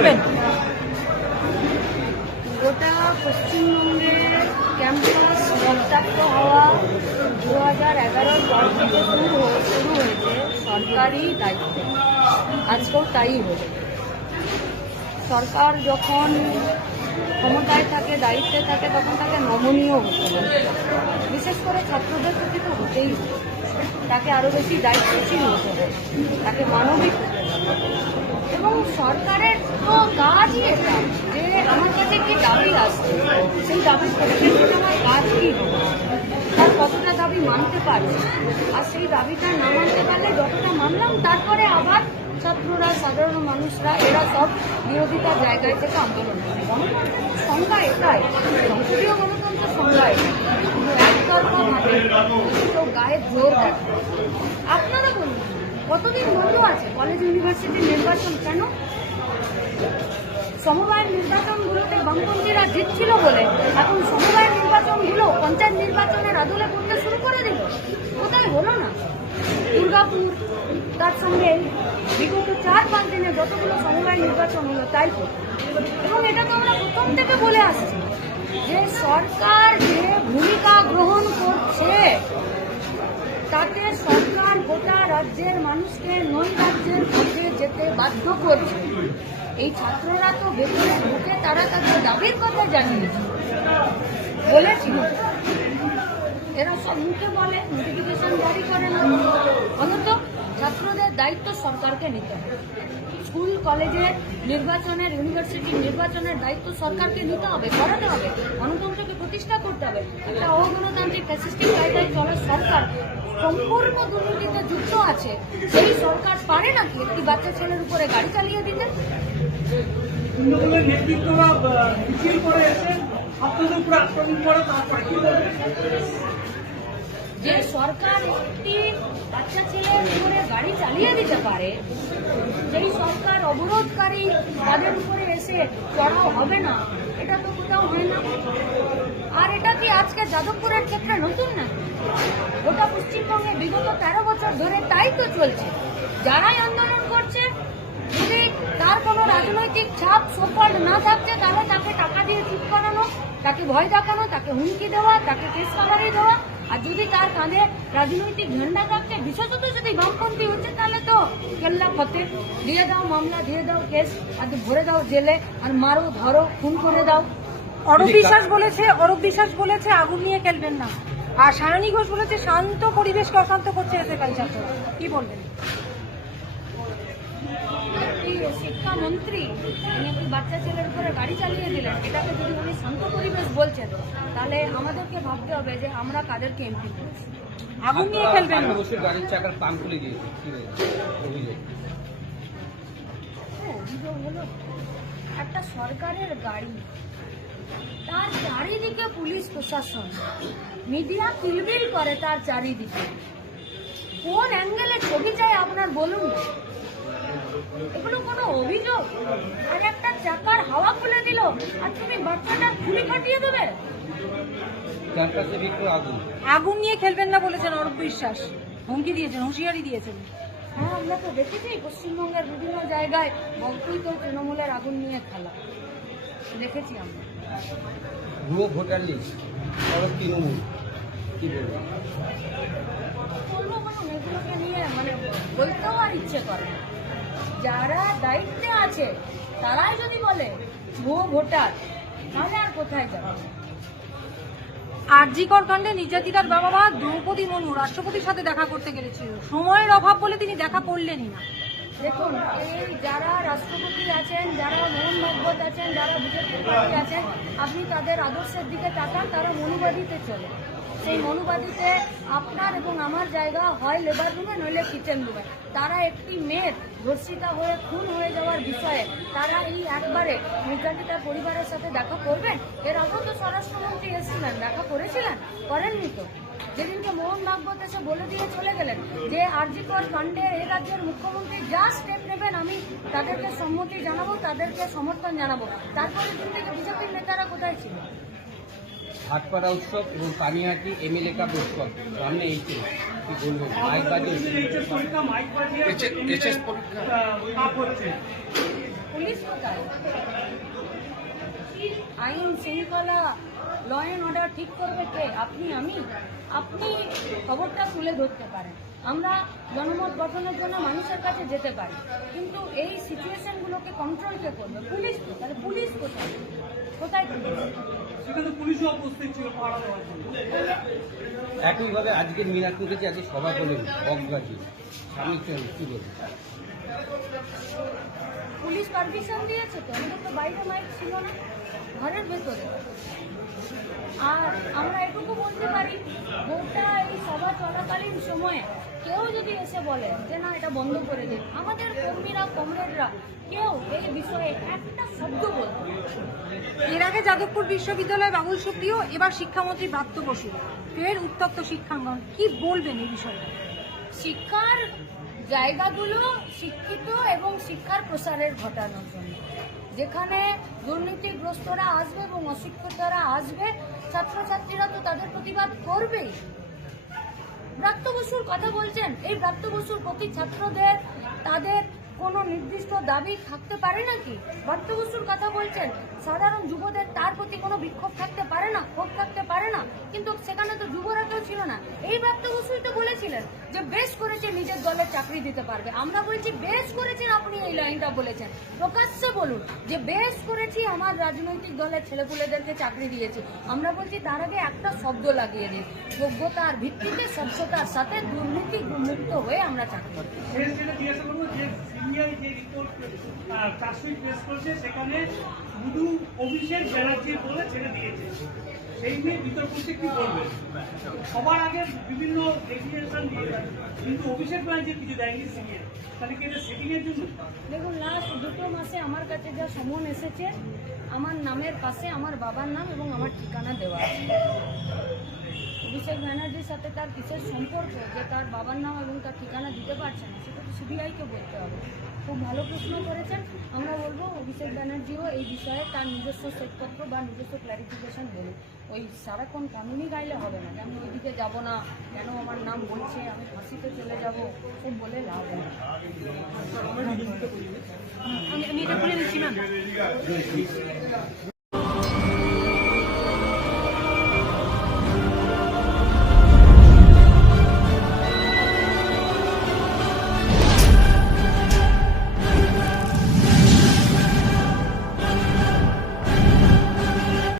বলবেন? গোটা পশ্চিমবঙ্গের ক্যাম্পাস রক্তাক্ত হওয়া দু হাজার এগারোর পর থেকে শুরু শুরু হয়েছে সরকারি দায়িত্ব। আজকেও তাই হলো। সরকার যখন ক্ষমতায় থাকে, দায়িত্বে থাকে, তখন তাকে নমনীয় হতে হবে বিশেষ করে ছাত্রদের প্রতি তো হতেই হবে। তাকে আরও বেশি দায়িত্বশীল হতে হবে তাকে মানবিক এবং সরকারের তো কাজই এটা, যে আমার কাছে কি দাবি আসছে সেই দাবির পরিপ্রেক্ষিতে আমার কাজ কি হবে? তার কতটা দাবি মানতে পারছে আর সেই দাবিটা না মানতে পারলে যতটা মানলাম, তারপরে আবার ছাত্ররা, সাধারণ মানুষরা, এরা সব বিরোধিতার জায়গায় থেকে আন্দোলন করে। গণতন্ত্রের সংজ্ঞা এটাই সংসদীয় গণতন্ত্রের সংজ্ঞা একতরফা কেউ গায়ে জোর আপনারা বলুন। কতদিন বন্ধ আছে? কলেজ ইউনিভার্সিটির নির্বাচন কেন? সমবায় নির্বাচনগুলোতে বামপন্থীরা জিতছিল বলে এখন সমবায় নির্বাচনগুলো পঞ্চায়েত নির্বাচনের আদলে করতে শুরু করে দিল। কোথায় হলো না? দুর্গাপুর, তার সঙ্গে বিগত চার পাঁচ দিনে যতগুলো সমবায় নির্বাচন হলো, তাই এবং এটা তো আমরা প্রথম থেকে বলে আসছি যে সরকার যে ভূমিকা গ্রহণ করছে, তাতে সরকার রাজ্যের মানুষকে নয় রাজ্যের মধ্যে যেতে বাধ্য করছে। এই ছাত্ররা তো ভেতরে ঢুকে তারা তাদের দাবির কথা জানিয়েছে। বলেছিল। এরা সব মুখে বলে নোটিফিকেশন জারি করে না। অন্তত ছাত্রদের দায়িত্ব সরকারকে নিতে হবে। স্কুল কলেজের নির্বাচনের, ইউনিভার্সিটির নির্বাচনের দায়িত্ব সরকারকে নিতে হবে, করাতে হবে। গণতন্ত্রকে প্রতিষ্ঠা করতে হবে। একটা অগণতান্ত্রিক ফ্যাসিস্টিক চলা সরকার। সম্পূর্ণ দুর্নীতিতে যুক্ত আছে সেই সরকার পারে নাকি একটি বাচ্চা ছেলের উপরে গাড়ি চালিয়ে দিতে? তৃণমূলের নেতৃত্বরা মিছিল করে এসে আপনাদের উপরে আক্রমণ করে তারপরে যে সরকার একটি বাচ্চা ছেলের উপরে গাড়ি চালিয়ে দিতে পারে যেই সরকার অবরোধকারী তাদের উপরে এসে চড়াও হবে না এটা তো কোথাও হয় না। আর এটা কি আজকে যাদবপুরের ক্ষেত্রে নতুন না? গোটা পশ্চিমবঙ্গে বিগত তেরো বছর ধরে তাই তো চলছে। যারাই আন্দোলন করছে, যদি তার কোনো রাজনৈতিক ছাপ সফল না থাকছে, তাহলে তাকে টাকা দিয়ে চুপ করানো, তাকে ভয় দেখানো, তাকে হুমকি দেওয়া, তাকে কেস কাভারি দেওয়া। আর যদি তার কাঁধে রাজনৈতিক ঝান্ডা থাকছে, বিশেষত যদি বামপন্থী হচ্ছে, তাহলে তো কেল্লা ফতে। দিয়ে দাও মামলা, দিয়ে দাও কেস আর ভরে দাও জেলে, আর মারো, ধরো, খুন করে দাও। অরূপ বিশ্বাস বলেছে অরূপ বিশ্বাস বলেছে আগুন নিয়ে খেলবেন না। আর সায়নী ঘোষ বলেছে শান্ত পরিবেশকে অশান্ত করছে এসএফআই ছাত্ররা কি বলবেন? শিক্ষামন্ত্রী একটি বাচ্চা ছেলের উপরে গাড়ি চালিয়ে দিলেন এটাকে যদি উনি শান্ত পরিবেশ বলছেন তাহলে আমাদেরকে ভাবতে হবে যে আমরা কাদেরকে এমপি করেছি। আগুন নিয়ে খেলবেন না। গাড়ির চাকার পাম্প খুলে দিয়েছে কি হয়েছে? অভিযোগ। অভিযোগ হলো একটা সরকারের গাড়ি তার চারিদিকে পুলিশ প্রশাসন। মিডিয়া কিলবিল করে তার চারিদিকে। কোন অ্যাঙ্গেলে ছবি চাই আপনার বলুন। এগুলো কোনো অভিযোগ? আর একটা চাকার হাওয়া খুলে দিল, আর তুমি বাচ্চাটা খুলি ফাটিয়ে দেবে? আগুন নিয়ে খেলবেন না বলেছেন অরূপ বিশ্বাস। হুমকি দিয়েছেন, হুঁশিয়ারি দিয়েছেন। হ্যাঁ আমরা তো দেখেছি, পশ্চিমবঙ্গের বিভিন্ন জায়গায় বক্তৃত তৃণমূলের আগুন নিয়ে খেলা। দেখেছি আমরা। ভুয়ো ভোটার লিস্ট তৃণমূল কি বলব ইচ্ছে করে যারা দায়িত্বে আছে তারাই যদি বলে ভুয়ো ভোটার তাহলে আর কোথায় যাবে আরজিকর কাণ্ডে নির্যাতিতার বাবা মা দ্রৌপদী মুর্মু রাষ্ট্রপতির সাথে দেখা করতে গেছিল সময়ের অভাব বলে তিনি দেখা করলেনই না। দেখুন, এই যারা রাষ্ট্রপতি আছেন, যারা মোহন ভাগবত আছেন, যারা বিজেপি পার্টি আছেন, আপনি তাদের আদর্শের দিকে তাকান, তারা মনুবাদীতে চলে। সেই মনুবাদীতে আপনার এবং আমার জায়গা হয় লেবার রুমে নইলে কিচেন রুমে তারা একটি মেয়ের ধর্ষিতা হয়ে, খুন হয়ে যাওয়ার বিষয়ে তারা এই একবারে নির্যাতিতার পরিবারের সাথে দেখা করবেন? এর আগেও তো স্বরাষ্ট্রমন্ত্রী এসেছিলেন, দেখা করেছিলেন? করেননি তো? যেদিনকে মোহন ভাগবত এসে বলে দিয়ে চলে গেলেন যে আরজিকর কাণ্ডে এই রাজ্যের মুখ্যমন্ত্রী যা স্টেপ নেবেন আমি তাদেরকে সম্মতি জানাব তাদেরকে সমর্থন জানাব। তারপরে দিন থেকে বিজেপির নেতারা কোথায় ছিল? হাটপাড়া উৎসব এবং পানিহাটি এমএলএ কাপ উৎসব সামনে এইচে কি বলবেন মাইক বাজে এইচএস পরীক্ষা পুলিশ কোথায়? আইন শৃঙ্খলা ল অ্যান্ড অর্ডার ঠিক করবে কে? আপনি আমি? আপনি খবরটা তুলে ধরতে পারেন। আমরা জনমত গঠনের জন্য মানুষের কাছে যেতে পারি। কিন্তু এই সিচুয়েশনগুলোকে কন্ট্রোল কে করবে? পুলিশ তো। তাহলে পুলিশ কোথায়? কোথায় সেখানে পুলিশও উপস্থিত ছিল একইভাবে আজকের মিনারপুর থেকে আজকে সভা করলেন বকগাছি স্বামী কি বলবেন? পুলিশ পারমিশন দিয়েছে তো আমাদের তো বাইরে মাইক ছিল না ঘরের ভেতরে। আর আমরা এটুকু বলতে পারি গোটা এই সভা চলাকালীন সময়ে কেউ যদি এসে বলে যে না এটা বন্ধ করে দিন আমাদের কর্মীরা কমরেডরা কেউ এই বিষয়ে একটা শব্দ বলবে এর আগে যাদবপুর বিশ্ববিদ্যালয় বাবুল সুপ্রিয় এবার শিক্ষামন্ত্রী ব্রাত্য বসু। ফের উত্তপ্ত শিক্ষাঙ্গন কি বলবেন এই বিষয়ে? শিক্ষার জায়গাগুলো শিক্ষিত এবং শিক্ষার প্রসারের ঘটানোর জন্য। যেখানে দুর্নীতিগ্রস্তরা আসবে এবং অশিক্ষিতরা আসবে, ছাত্রছাত্রীরা তো তাদের প্রতিবাদ করবেই। ব্রাত্য বসুর কথা বলছেন, এই ব্রাত্য বসুর প্রতি ছাত্রদের তাদের কোনো নির্দিষ্ট দাবি থাকতে পারে নাকি? ব্রাত্য বসুর কথা বলছেন, সাধারণ যুবদের তার প্রতি কোনো বিক্ষোভ থাকতে পারে না, ক্ষোভ থাকতে পারে না, কিন্তু কেউ ছিল না। এই ব্রাত্য বসুই তো বলেছিলেন যে, বেশ করেছে নিজের দলের চাকরি দিতে পারবে। আমরা বলছি, বেশ করেছেন আপনি এই লাইনটা বলেছেন। প্রকাশ্যে বলুন যে, বেশ করেছি আমার রাজনৈতিক দলের ছেলেপুলেদেরকে চাকরি দিয়েছি। আমরা বলছি, তার আগে একটা শব্দ লাগিয়ে দিন। যোগ্যতার ভিত্তিতে স্বচ্ছতার সাথে দুর্নীতি মুক্ত হয়ে আমরা চাকরি সেখানে অভিষেক ব্যানার্জি বলে ছেড়ে দিয়েছে। নিয়ে বিতর্ক কি করবেন সবার আগে বিভিন্ন দিয়ে কিন্তু অভিষেক ব্যানার্জি কিছু দেয়নি সিনিয়র তাহলে কি এটা এর জন্য? দেখুন লাস্ট দুটো মাসে আমার কাছে যা সমন এসেছে, আমার নামের পাশে আমার বাবার নাম এবং আমার ঠিকানা দেওয়া আছে। অভিষেক ব্যানার্জির সাথে তার কিসের সম্পর্ক যে তার বাবার নাম এবং তার ঠিকানা দিতে পারছে না সেটা তো সিবিআইকে বলতে হবে। খুব ভালো প্রশ্ন করেছেন। আমরা বলব অভিষেক ব্যানার্জিও এই বিষয়ে তার নিজস্ব শ্বেতপত্র বা নিজস্ব ক্লারিফিকেশন বলুন ওই সারাক্ষণ কানুনি গাইলে হবে না আমি ওইদিকে যাব না কেন আমার নাম বলছে আমি ফাঁসিতে চলে যাব সব বলে লাভ হবে না আমি এটা বলে দিচ্ছি ম্যাম